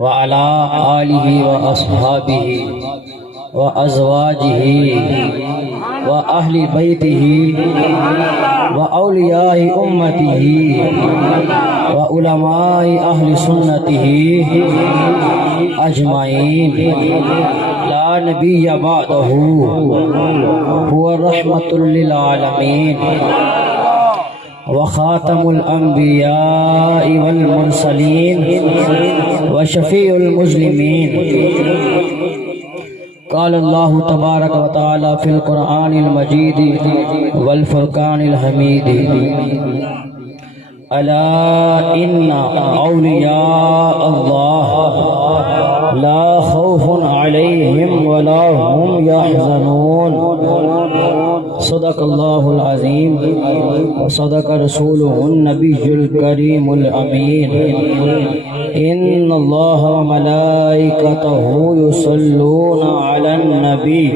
وعلى آله وأصحابه وأزواجه وأهل بيته وأولياء أمته وعلماء أهل سنته أجمعين لا نبي بعده هو رحمة للعالمين وخاتم الأنبياء والمرسلين وشفيع المسلمين. قال الله تبارك وتعالى في القرآن المجيد والفرقان الحميد: ألا إن أولياء الله لا خوف عليهم ولا هم يحزنون. صدق الله العظيم وصدق رسوله النبي الكريم الأمين. إن الله وملائكته يصلون على النبي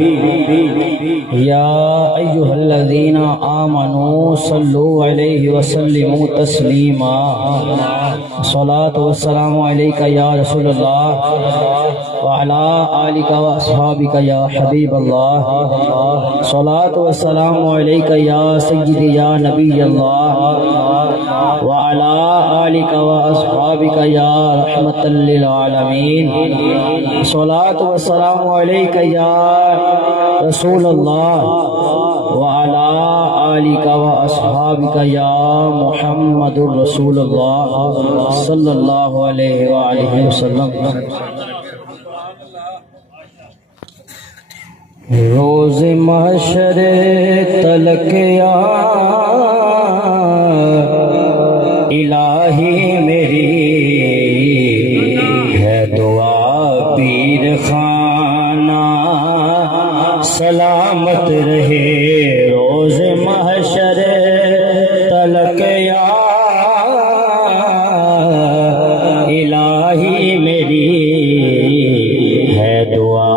يا أيها الذين آمنوا صلوا عليه وسلموا تسليما. الصلاة والسلام عليك يا رسول الله وعلى آلك وأصحابك يا حبيب الله. الصلاة والسلام عليك يا سيدي يا نبي الله وعلى آلك وأصحابك يا رحمة للعالمين. الصلاة والسلام عليك يا رسول الله وعلى آلك وأصحابك يا محمد رسول الله صلى الله عليه وآله وسلم. روز محشر تلک یا الہی میری ہے دعا پیر خانہ سلامت رہے. روز محشر تلک یا الہی میری ہے دعا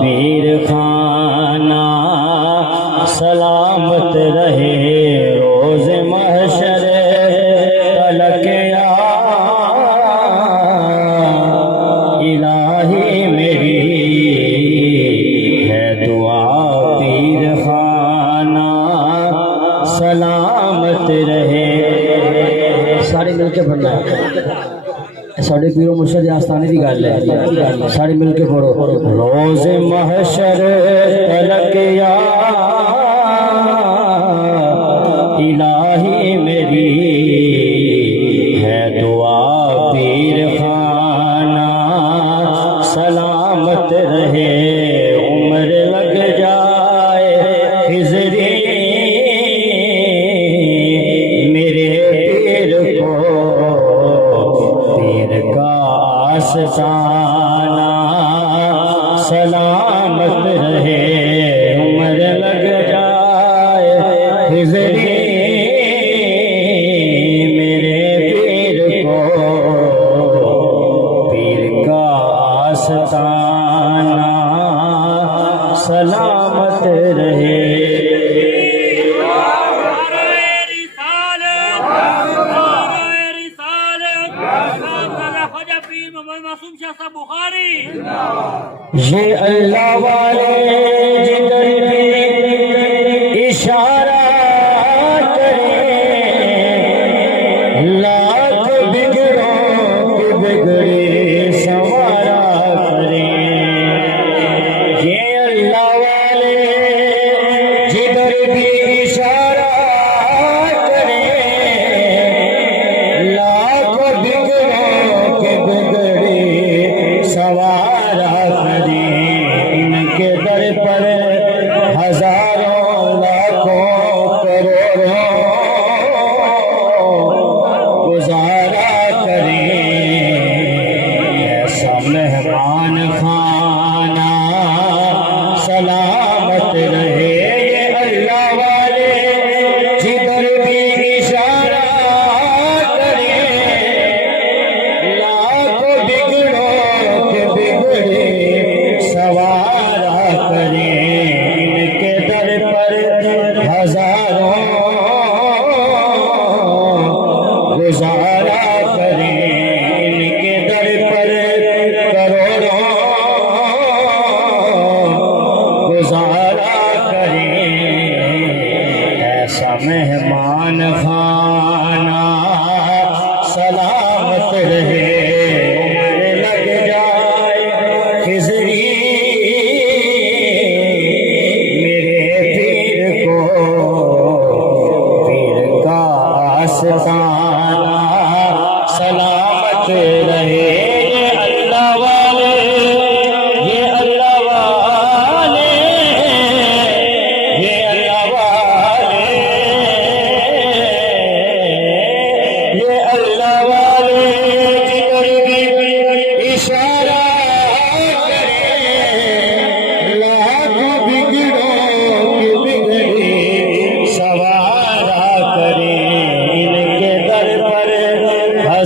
پیر خانہ سلامت رہے. روز محشر تلک یا الہی میری ہے دعا پیر خانہ سلامت رہے. سارے مل کے پڑھنا ہے. ساڑھے پیرو مرشد آستانے کی گل ہے. سارے مل کے پڑھو. روز محشر تلک یا الہی میری ہے دعا پیر خانہ سلامت رہے. عمر لگ جائے خضری میرے پیر کو پیر کا آستانہ سلامت رہے. عمر لگ جائے خضری میرے پیر کو پیر کا آستانہ سلامت رہے. یہ اللہ والے جدھر بھی اشارہ کریں لاکھ بگڑوں کے بگڑے سنوارا کریں. یہ اللہ والے جدھر بھی اشارہ کریں لاکھ بگڑوں کے بگڑے سنوارا کریں. ان کے در پر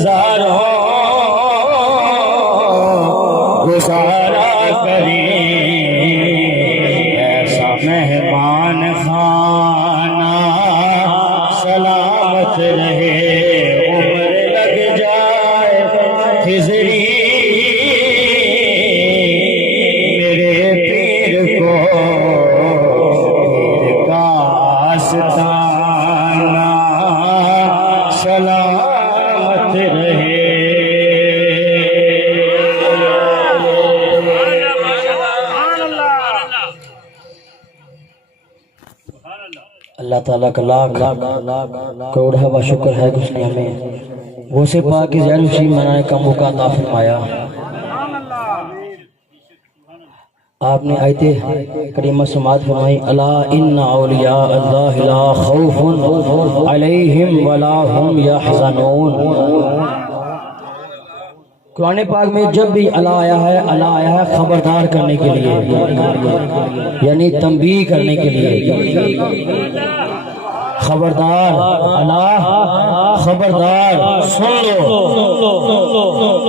ہزاروں گزارا کریں، ایسا مہمان خانہ سلامت رہے، عمر لگ جائے خضری میرے پیر کو، پیر کا آستانہ سلامت رہے۔ اللہ تعالیٰ کا لاکھ کروڑ ہے شکر ہے کہ اس نے ہمیں غوث پاک کی زیر نشین منانے کا موقع عطا فرمایا۔ آپ نے آیت کریمہ سماعت فرمائی، الا ان اولیاء اللہ لا خوف علیہم ولا هم یحزنون۔ قرآن پاک میں جب بھی الا آیا ہے خبردار کرنے کے لیے، یعنی تنبیہ کرنے کے لیے۔ خبردار، اللہ خبردار، سن لو،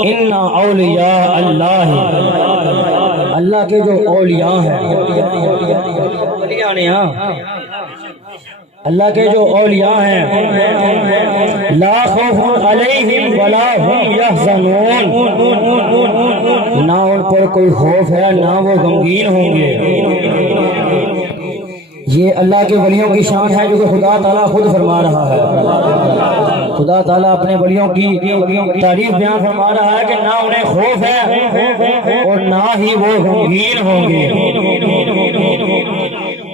ان اولیاء اللہ، اللہ کے جو اولیاء ہیں، اللہ کے جو اولیاء ہیں، لا خوف علیہم ولا هم یحزنون، نہ ان پر کوئی خوف ہے نہ وہ غمگین ہوں گے۔ یہ اللہ کے ولیوں کی شان ہے جو کہ خدا تعالیٰ خود فرما رہا ہے۔ خدا تعالیٰ اپنے ولیوں کی تعریف بیان فرما رہا ہے کہ نہ انہیں خوف ہے اور نہ ہی وہ غمگین ہوں گے۔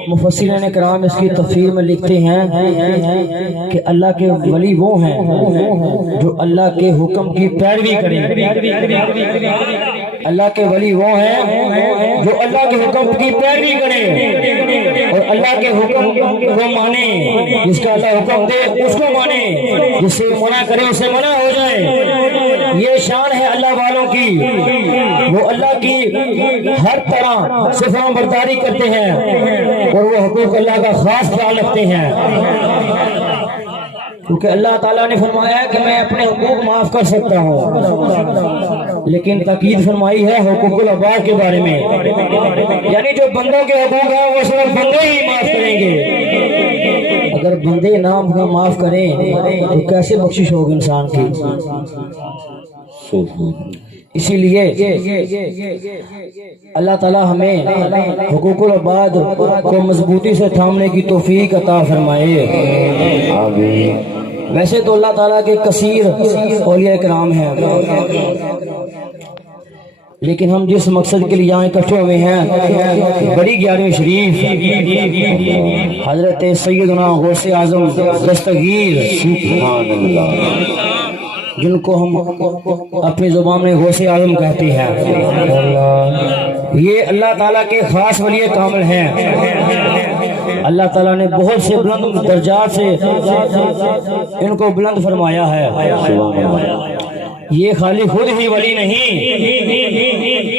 مفسرین کرام اس کی تفسیر میں لکھتے ہیں کہ اللہ کے ولی وہ ہیں جو اللہ کے حکم کی پیروی کریں۔ اللہ کے ولی وہ ہیں جو اللہ کے حکم کی پیروی کریں اور اللہ کے حکم کو مانے، جس کا اللہ حکم دے اس کو مانے، جس سے منع کرے اس سے منع ہو جائے۔ یہ شان ہے اللہ والوں کی، وہ اللہ کی ہر طرح سے فرمان برداری کرتے ہیں اور وہ حقوق اللہ کا خاص خیال رکھتے ہیں، کیونکہ اللہ تعالیٰ نے فرمایا ہے کہ میں اپنے حقوق معاف کر سکتا ہوں، لیکن تاکید فرمائی ہے حقوق العباد کے بارے میں، یعنی جو بندوں کے حقوق ہیں وہ صرف بندے ہی معاف کریں گے۔ اگر بندے نہ معاف کریں تو کیسے بخشش ہوگی انسان کی؟ اسی لیے اللہ تعالیٰ ہمیں حقوق العباد کو مضبوطی سے تھامنے کی توفیق عطا فرمائے۔ ویسے تو اللہ تعالیٰ کے کثیر اولیاء کرام ہیں، لیکن ہم جس مقصد کے لیے یہاں اکٹھے ہوئے ہیں، بڑی 11ویں شریف حضرت سیدنا غوث اعظم دستگیر جن کو ہم اپنی زبان میں غوث اعظم کہتے ہیں، یہ اللہ تعالیٰ کے خاص ولی کامل ہیں۔ اللہ تعالیٰ نے بہت سے بلند درجات سے ان کو بلند فرمایا ہے۔ یہ خالی خود ہی ولی نہیں،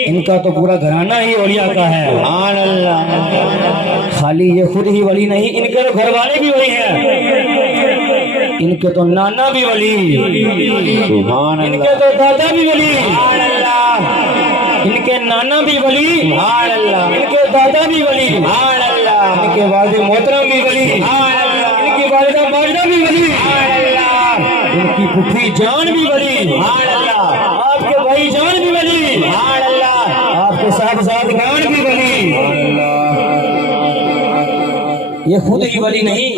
ان کا تو پورا گھرانہ ہی اولیاء کا ہے۔ سبحان اللہ۔ خالی یہ خود ہی ولی نہیں، ان کے تو گھر والے بھی ولی ہیں، ان کے تو نانا بھی ولی، سبحان اللہ، ان کے تو دادا بھی ولی، سبحان اللہ، ان کے نانا بھی ولی، سبحان اللہ، ان کے دادا بھی ولی، سبحان اللہ، ان کے والد محترم بھی ولی، سبحان اللہ، ان کی والدہ ماجدہ بھی ولی، سبحان اللہ، ان کی پھوپھی جان بھی ولی، سبحان اللہ، آپ کے بھائی جان بھی ولی، سبحان اللہ، آپ کے صاحبزادگان بھی ولی، سبحان اللہ۔ یہ خود ہی ولی نہیں،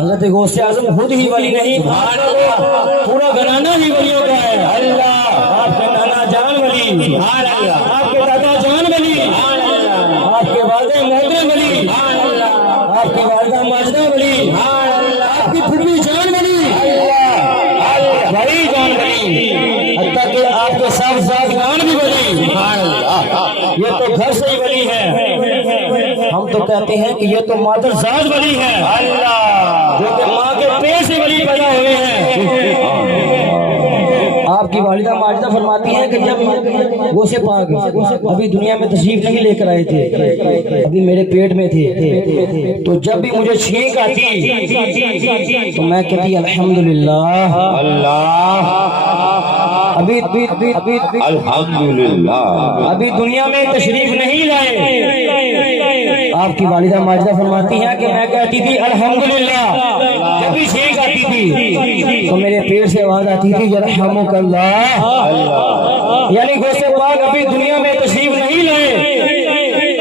حضرت غوث اعظم خود ہی ولی نہیں، پورا گھرانہ ہی ولیوں کا ہے۔ اللہ، آپ کے نانا جان ولی، سبحان اللہ، آپ کے دادا جان ولی، سبحان اللہ، آپ کے والد محترم ولی، سبحان اللہ، آپ کی والدہ ماجدہ ولی، سبحان اللہ، آپ کی پھوپھی جان ولی، اللہ، بھائی جان ولی، حتیٰ کہ آپ کے صاحبزادگان بھی ولی، سبحان اللہ۔ یہ تو گھر سے ہی ولی ہے، ہم تو کہتے ہیں کہ یہ تو مادر ذات ولی ہے، اللہ، جو کہ ماں کے پیٹ سے ولی پیدا ہوئے ہیں۔ آپ کی والدہ ماجدہ فرماتی ہیں کہ جب غوث پاک ابھی دنیا میں تشریف نہیں لے کر آئے تھے، ابھی میرے پیٹ میں تھے، تو جب بھی مجھے چھینک آتی تو میں کہتی الحمدللہ، اللہ الحمدللہ ابھی دنیا میں تشریف نہیں لائے. آپ کی والدہ ماجدہ فرماتی ہیں کہ میں کہتی تھی الحمدللہ کبھی چھینک آتی تھی تو میرے پیٹ سے آواز آتی تھی یرحمک اللہ. یعنی غوث پاک ابھی دنیا میں تشریف نہیں لائے,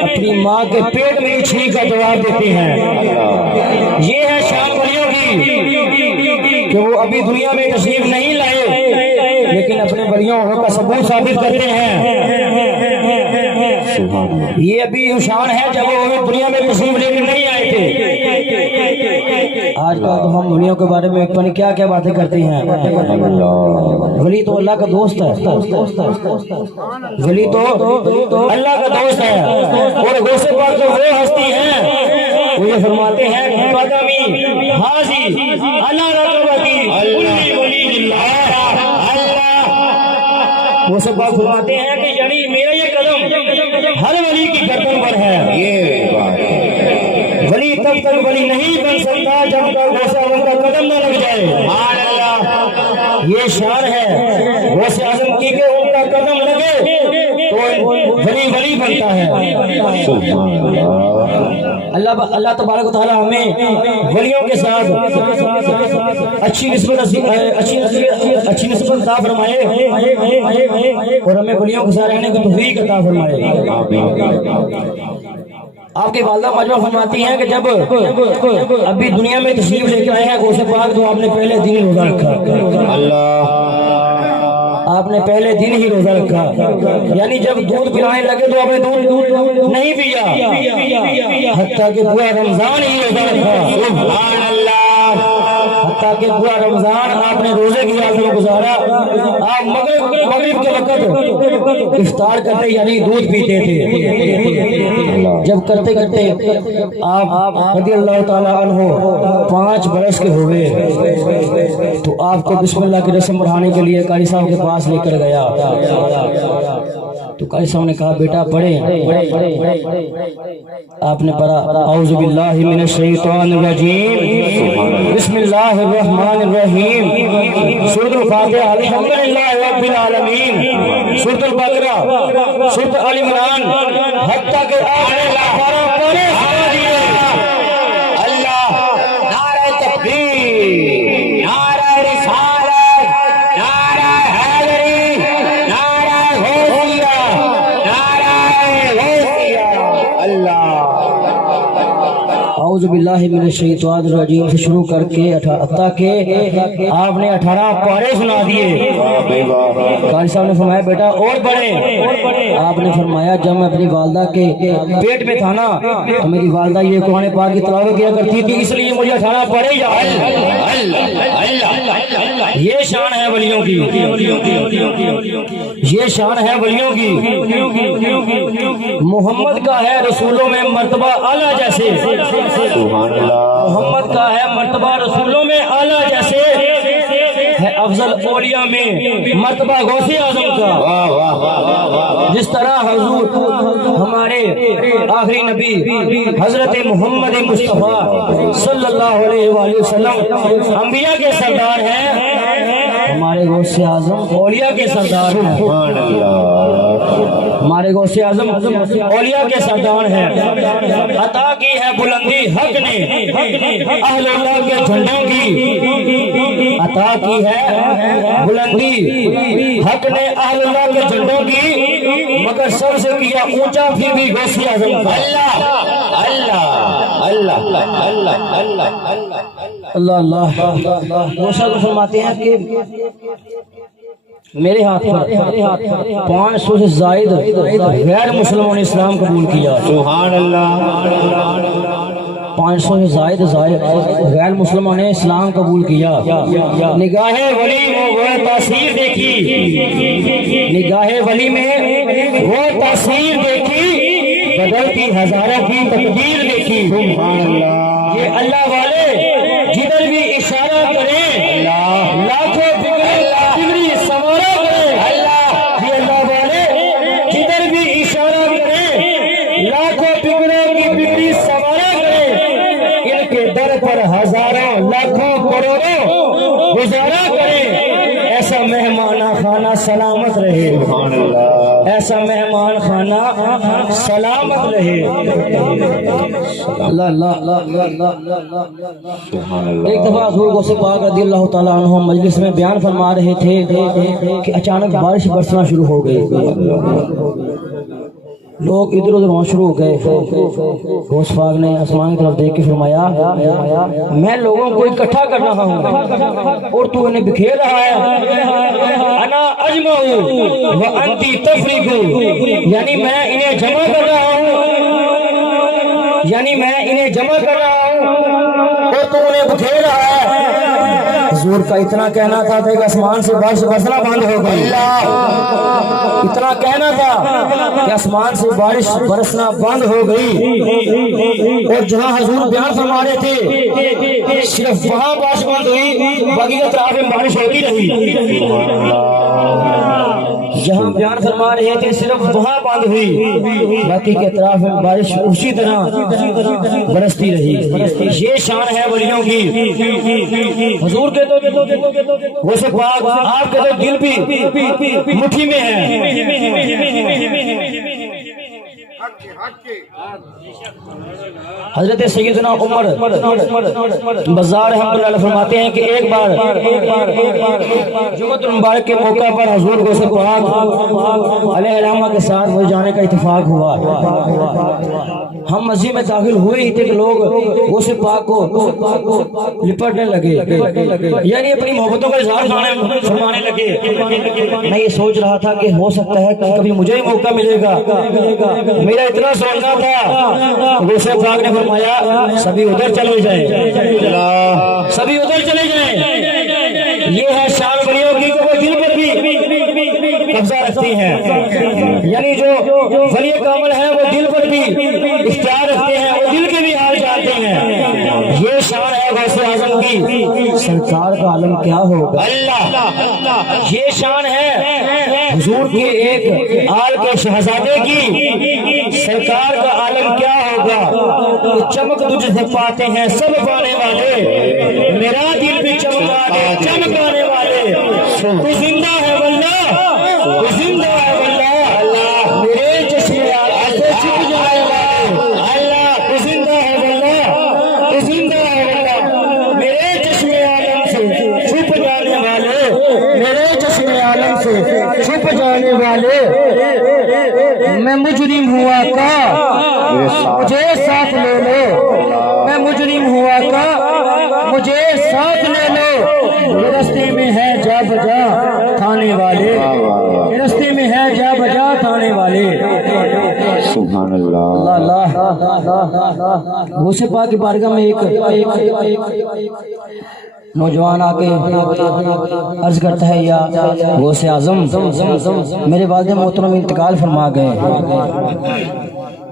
اپنی ماں کے پیٹ میں چھینک کا جواب دیتے ہیں. یہ ہے شان ولیوں کی کہ وہ ابھی دنیا میں تشریف نہیں لائے لیکن اپنے ولیوں کا ثبوت ثابت کرتے ہیں. یہ ابھی شان ہے جب وہ دنیا میں تشریف لے کر نہیں آئے تھے. آج کل تو ہم ولیوں کے بارے میں پتہ نہیں کیا کیا باتیں کرتے ہیں. ولی تو اللہ کا دوست ہے, ولی تو اللہ کا دوست ہے. اور غوث پاک تو وہ ہستی ہیں وہ یہ فرماتے ہیں قدمی حاضی اللہ رغبتی کل ولی اللہ. غوث پاک فرماتے ہیں کہ یعنی میرا یہ قدم ہر ولی کی گردن پر ہے. یہ بات ولی تب تک ولی نہیں بن سکتا جب تک غوث اعظم کا قدم نہ لگ جائے. سبحان اللہ, یہ شان ہے غوث اعظم کی کہ ان کا قدم لگے تو ولی بنتا ہے. اللہ تبارک و تعالی ہمیں ولیوں کے ساتھ اچھی نسبت عطا فرمائے اور ہمیں ولیوں کے ساتھ رہنے کی توفیق عطا فرمائے. آپ کی والدہ مجمع فرماتی ہیں کہ جب ابھی دنیا میں تشریف لے کے آئے ہیں غوث پاک تو آپ نے پہلے دن ہی روزہ رکھا. آپ نے پہلے دن ہی روزہ رکھا. یعنی جب دودھ پلانے لگے تو آپ نے دودھ نہیں پیا حتیٰ کہ پورا رمضان ہی روزہ رکھا. سبحان اللہ, حتیٰ کہ پورا رمضان آپ نے روزے کی حالت میں گزارا. آپ مغرب کے وقت افطار کرتے یعنی دودھ پیتے تھے. جب کرتے کرتے آپ رضی اللہ تعالیٰ عنہ 5 برس کے ہوئے تو آپ کو بسم اللہ کی رسم پڑھانے کے لیے قاری صاحب کے پاس لے کر گیا. تو قاری صاحب نے کہا بیٹا پڑھیں. آپ نے پڑھا اعوذ باللہ من الشیطان الرجیم بسم اللہ الرحمن الرحیم سورۃ الفاتحہ الحمدللہ رب العالمین سورۃ البقرہ سورۃ آل عمران حتیٰ کہ اللہ نعرہ تکبیر نعرہ رسالت نعرہ حیدری نعرہ غوثیہ نعرہ غوثیہ. اللہ اعوذ باللہ من الشیطان الرجیم سے شروع کر کے حتیٰ کہ آپ نے 18 پارے سنا دیے. قاری صاحب نے فرمایا بیٹا اور پڑھیں. آپ نے فرمایا جب میں اپنی والدہ کے پیٹ میں تھا نا تو میری والدہ یہ قرآن پاک کی تلاوت کیا کرتی تھی, اس لیے مجھے 18 پارے یاد. یہ شان ہے ولیوں کی, یہ شان ہے ولیوں کی. محمد کا ہے رسولوں میں مرتبہ اعلیٰ جیسے, محمد کا ہے مرتبہ رسولوں میں اعلیٰ جیسے ہے افضل اولیاء میں مرتبہ غوث اعظم کا. جس طرح حضور ہمارے آخری نبی حضرت محمد مصطفیٰ صلی اللہ علیہ وآلہ وسلم انبیاء کے سردار ہیں, ہمارے غوث اعظم اولیاء کے سردار ہیں. ہمارے غوث اعظم اولیاء کے سردار ہیں. عطا کی ہے بلندی حق نے اہل اللہ کے جھنڈوں کی. عطا کی ہے بلندی حق نے اہل اللہ کے جھنڈوں کی, مگر سب سے کیا اونچا پھر بھی غوث اعظم کا. اللہ اللہ اللہ اللہ اللہ اللہ. غوث اعظم فرماتے ہیں کہ میرے ہاتھ پر 500 سے زائد غیر مسلموں نے اسلام قبول کیا. سبحان اللہ, 500 سے زائد غیر مسلموں نے اسلام قبول کیا. نگاہ ولی میں وہ تاثیر دیکھی, نگاہ ولی میں وہ تاثیر دیکھی, بدلتی ہزارہ کی تقدیر دیکھی. سبحان اللہ, یہ اللہ والے جدھر بھی اشارہ کریں لاکھوں بگڑی سوارا کریں. یہ اللہ والے جدھر بھی اشارہ کریں لاکھوں بگڑوں کی بگڑی سوارا کریں. ان کے در پر ہزاروں لاکھوں کروڑوں گزارا کریں. ایسا مہمان مہمان خانہ سلامت رہے، سبحان اللہ ایسا مہمان خانہ سلامت رہے۔ اللہ اللہ اللہ اللہ اللہ اللہ۔ سبحان ایک اللہ دفعہ حضور غوث پاک رضی اللہ تعالیٰ عنہ مجلس میں بیان فرما رہے تھے کہ اچانک بارش برسنا شروع ہو گئی، لوگ ادھر ادھر ہونا شروع ہو گئے۔ غوث پاک نے آسمان کی طرف دیکھ کے فرمایا میں لوگوں کو اکٹھا کر رہا ہوں اور تو انہیں بکھیر رہا ہے۔ انا اجمع وانتی تفریق، یعنی میں انہیں جمع کر رہا ہوں، یعنی میں انہیں جمع کر رہا ہوں اور تو انہیں بکھیر رہا ہے۔ حضور کا اتنا کہنا تھا کہ آسمان سے بارش برسنا بند ہو گئی، اتنا کہنا تھا کہ آسمان سے بارش برسنا بند ہو گئی، اور جہاں حضور بیان فرما رہے تھے صرف وہاں بارش بند ہوئی، باقی کے اطراف میں بارش ہوتی رہی۔ جہاں بیان فرما رہے تھے صرف وہاں بند ہوئی، باقی کے اطراف میں بارش اسی طرح برستی رہی۔ یہ شان ہے ولیوں کی۔ حضور کے تو غوث پاک آپ کے تو دل بھی مٹھی میں ہے۔ حضرت سیدنا عمر بزار رحمۃ اللہ علیہ فرماتے ہیں کہ ایک بار جمعۃ المبارک کے موقع پر حضور غوث پاک علیہ الرحمہ کے ساتھ وہ جانے کا اتفاق ہوا۔ ہم مسجد میں داخل ہوئے ہی تھے کہ لوگ غوث پاک کو لپٹنے لگے، یعنی اپنی محبتوں کا اظہار فرمانے لگے۔ میں یہ سوچ رہا تھا کہ ہو سکتا ہے کہ کبھی مجھے ہی موقع ملے گا، میرا اتنا سوچنا تھا۔ غوث پاک نے فرمایا سبھی ادھر چلے جائیں، سبھی ادھر چلے جائیں۔ یہ ہے شان ولیوں کی کہ وہ دل پر بھی قبضہ رکھتی ہیں، یعنی جو ولی کامل ہے وہ دل پر بھی اختیار رکھتے ہیں، وہ دل کے بھی حال جانتے ہیں۔ یہ شان ہے غوث اعظم کی، سرکار کا عالم کیا ہوگا اللہ۔ یہ شان ہے حضور کے ایک آل کے شہزادے کی، سرکار کا عالم کیا ہوگا۔ چمک تجھ سے پاتے ہیں سب پانے والے، میرا دل بھی چمکا دے چمکانے والے۔ تو زندہ ہے واللہ، تو زندہ ہے واللہ، میرے چشمے ایسے چھپ جائے والے، اللہ تو زندہ ہے واللہ، تو زندہ ہے واللہ، میرے چشمے عالم سے چھپ جانے والے، میرے چشمے عالم سے چھپ جانے والے۔ میں مجرم ہوا کا مجھے ساتھ لے لو، میں مجرم ہوا کا مجھے ساتھ لے لو۔ رستے میں ہے جا بجا تھانے والے، رستے میں ہے جا بجا تھانے والے۔ سبحان اللہ اللہ غوث پاک کی بارگاہ میں ایک نوجوان آ کے عرض کرتا ہے یا غوث اعظم میرے والد محترم انتقال فرما گئے،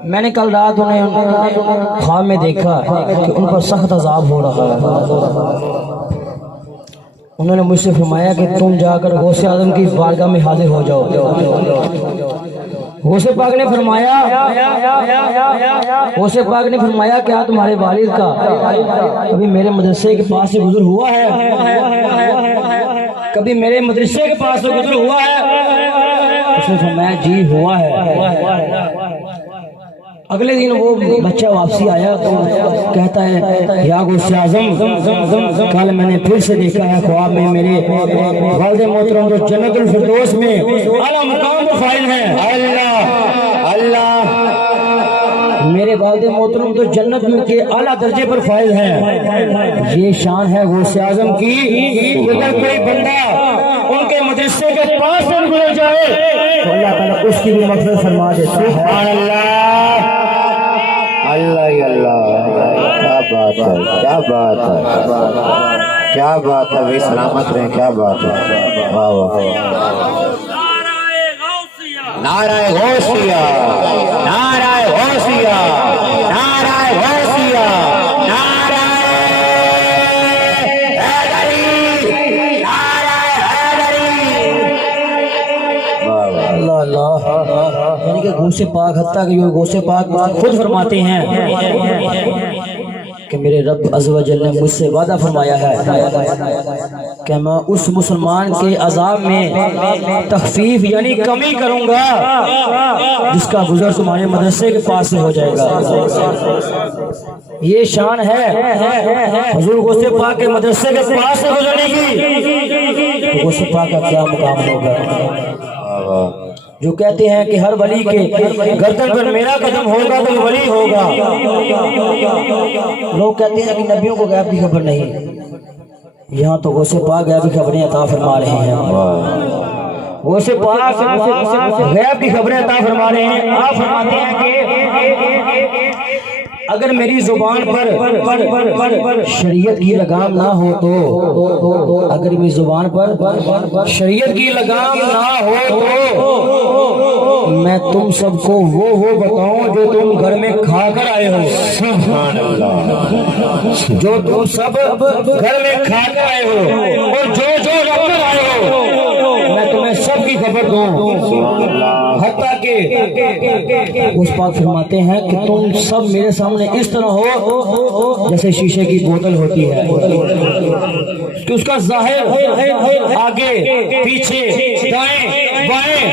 میں نے کل رات انہیں خواب میں دیکھا کہ ان پر سخت عذاب ہو رہا ہے۔ انہوں نے مجھ سے فرمایا کہ تم جا کر غوث اعظم کی بارگاہ میں حاضر ہو جاؤ۔ غوث پاک نے فرمایا کیا تمہارے والد کا کبھی میرے مدرسے کے پاس سے گزر ہوا ہے؟ کبھی میرے مدرسے کے پاس سے گزر ہوا ہے؟ اس نے فرمایا جی ہوا ہے۔ اگلے دن وہ بچہ واپسی آیا تو کہتا ہے یا غوث اعظم کل میں نے پھر سے دیکھا ہے خواب میں میرے والد محترم جو جنت الفردوس میں اعلیٰ مقام پر فائز ہیں۔ اللہ اللہ میرے والد محترم تو جنت میں کے اعلیٰ درجے پر فائز ہیں۔ یہ شان ہے غوث اعظم کی، اگر کوئی بندہ ان کے مدرسے کے پاس سے گزر جائے تو اللہ تعالیٰ اس کی بھی مغفرت فرما دیتا ہے۔ سبحان اللہ اللہ اللہ، کیا بات ہے، کیا بات ہے، کیا بات ہے بھائی، سلامت رہیں، کیا بات ہے، واہ واہ۔ نعرہ غوثیہ، نعرہ غوثیہ، نعرہ غوثیہ، نعرہ حیدری، نعرہ حیدری۔ اللہ اللہ، یعنی کہ غوث پاک حتیٰ کہ غوث پاک خود فرماتے ہیں کہ میرے رب عز و جل نے مجھ سے وعدہ فرمایا ہے کہ میں اس مسلمان کے عذاب میں تخفیف یعنی کمی کروں گا جس کا گزر تمہارے مدرسے کے پاس سے ہو جائے گا۔ یہ شان ہے حضور غوث پاک کے مدرسے کے پاس سے گزرنے کی، تو غوث پاک کا کیا مقام ہوگا؟ جو کہتے ہیں کہ ہر ولی کے گردن پر میرا قدم ہوگا تو ولی ہوگا۔ لوگ کہتے ہیں کہ نبیوں کو غیب کی خبر نہیں، یہاں تو غوث پاک غیب کی خبریں عطا فرما رہے ہیں۔ غوث پاک غیب کی خبریں عطا فرما رہے ہیں۔ آپ فرماتے ہیں کہ اگر میری زبان پر شریعت کی لگام نہ ہو تو، اگر میری زبان پر شریعت کی لگام نہ ہو تو میں تم سب کو وہ بتاؤں جو تم گھر میں کھا کر آئے ہو۔ سبحان اللہ، جو تم سب گھر میں کھا کر آئے ہو اور جو رکھ کر آئے ہو میں تمہیں سب کی خبر دوں، حتیٰ کہ اس پاک فرماتے ہیں کہ تم سب میرے سامنے اس طرح ہو جیسے شیشے کی بوتل ہوتی ہے کہ اس کا ظاہر آگے پیچھے دائیں بائیں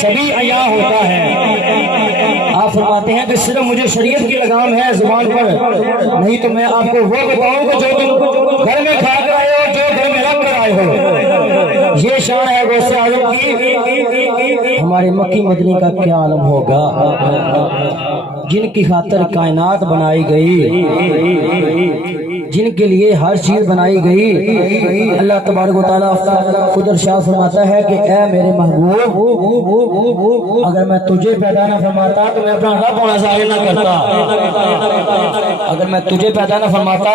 سبھی عیاں ہوتا ہے۔ آپ فرماتے ہیں کہ صرف مجھے شریعت کی لگام ہے زبان پر، نہیں تو میں آپ کو وہ بتاؤں کہ جو تم گھر میں کھا کر آئے ہو، جو گھر میں رکھ کر آئے ہو۔ یہ شان ہے غوث اعظم کی۔ ہمارے مکی مدنی کا کیا عالم ہوگا جن کی خاطر کائنات بنائی گئی، جن کے لیے ہر چیز بنائی گئی۔ اللہ تبارک و تعالیٰ خود ارشاد فرماتا ہے کہ اے میرے محبوب، اگر میں تجھے پیدا نہ فرماتا تو میں اپنا رب ہونا ظاہر نہ کرتا، اگر میں تجھے پیدا نہ فرماتا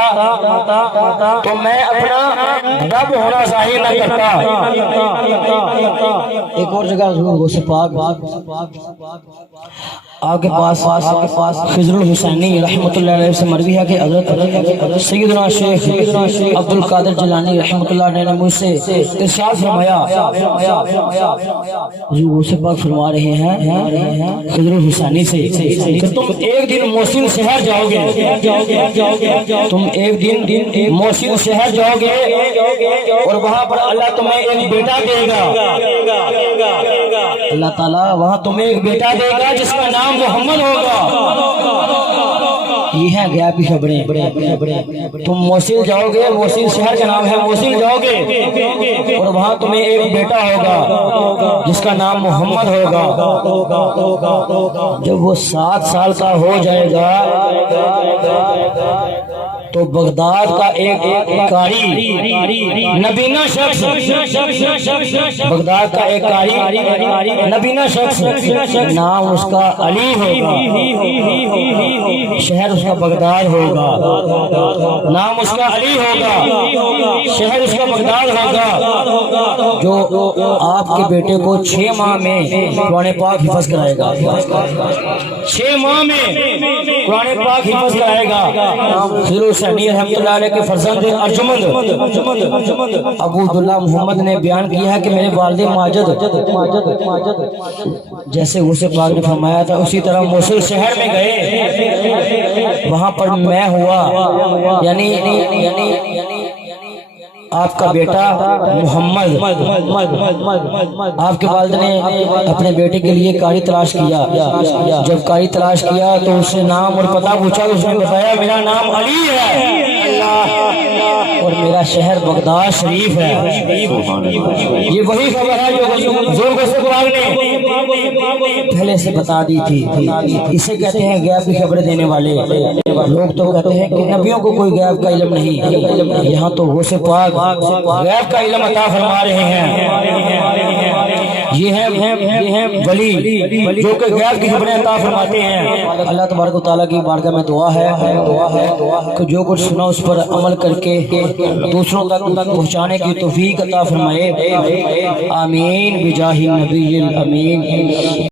تو میں اپنا رب ہونا ظاہر نہ کرتا۔ ایک اور جگہ حضور غوث پاک آپ کے پاس خضر الحسینی رحمۃ اللہ علیہ سے مروی ہے کہ حضرت سیدنا شیخ عبد القادر جیلانی رحمۃ اللہ علیہ نے مجھ سے ارشاد فرمایا، حضور غوث پاک فرما رہے ہیں خضر الحسینی سے کہ تم ایک دن موصل شہر جاؤ گے، تم ایک دن موصل شہر جاؤ گے اور وہاں پر اللہ تمہیں ایک بیٹا دے گا، اللہ تعالیٰ وہاں تمہیں ایک بیٹا دے گا جس کا نام محمد ہوگا۔ یہ ہے غیب کی خبریں۔ تم موصل جاؤ گے، موصل شہر کا نام ہے، موصل جاؤ گے اور وہاں تمہیں ایک بیٹا ہوگا جس کا نام محمد ہوگا۔ جب وہ 7 سال کا ہو جائے گا تو بغداد کا ایک قاری نبینا شخص، بغداد کا ایک قاری نبینا شخص، نام اس کا علی ہوگا، شہر اس کا بغداد ہوگا، نام اس کا علی ہوگا، شہر اس کا بغداد ہوگا، جو آپ کے بیٹے کو 6 ماہ میں قرآن پاک حفظ کرائے گا، 6 ماہ میں قرآن پاک حفظ کرائے گا۔ حسینی رحمۃ اللہ علیہ کے فرزند ارجمند ابو عبداللہ محمد نے بیان کیا ہے کہ میرے والد ماجد جیسے غوث پاک نے فرمایا تھا اسی طرح موصل شہر میں گئے، وہاں پر میں ہوا، یعنی آپ کا بیٹا محمد، آپ کے والد نے اپنے بیٹے کے لیے قاری تلاش کیا، جب قاری تلاش کیا تو اس سے نام اور پتہ پوچھا تو اس نے بتایا میرا نام علی ہے اور میرا شہر بغداد شریف ہے۔ یہ وہی خبر ہے جو حضور غوث پاک نے پہلے سے بتا دی تھی۔ اسے کہتے ہیں غیب کی خبریں دینے والے۔ لوگ تو کہتے ہیں کہ نبیوں کو کوئی غیب کا علم نہیں، یہاں تو غوث پاک غیب کا علم عطا فرما رہے ہیں۔ یہ ہیں ولی جو کہ غیب کی خبریں عطا فرماتے ہیں۔ اللہ تبارک و تعالیٰ کی بارگاہ میں دعا ہے کہ جو کچھ سنا اس پر عمل کر کے دوسروں تک پہنچانے کی توفیق عطا فرمائے، آمین بجاہ النبی الامین۔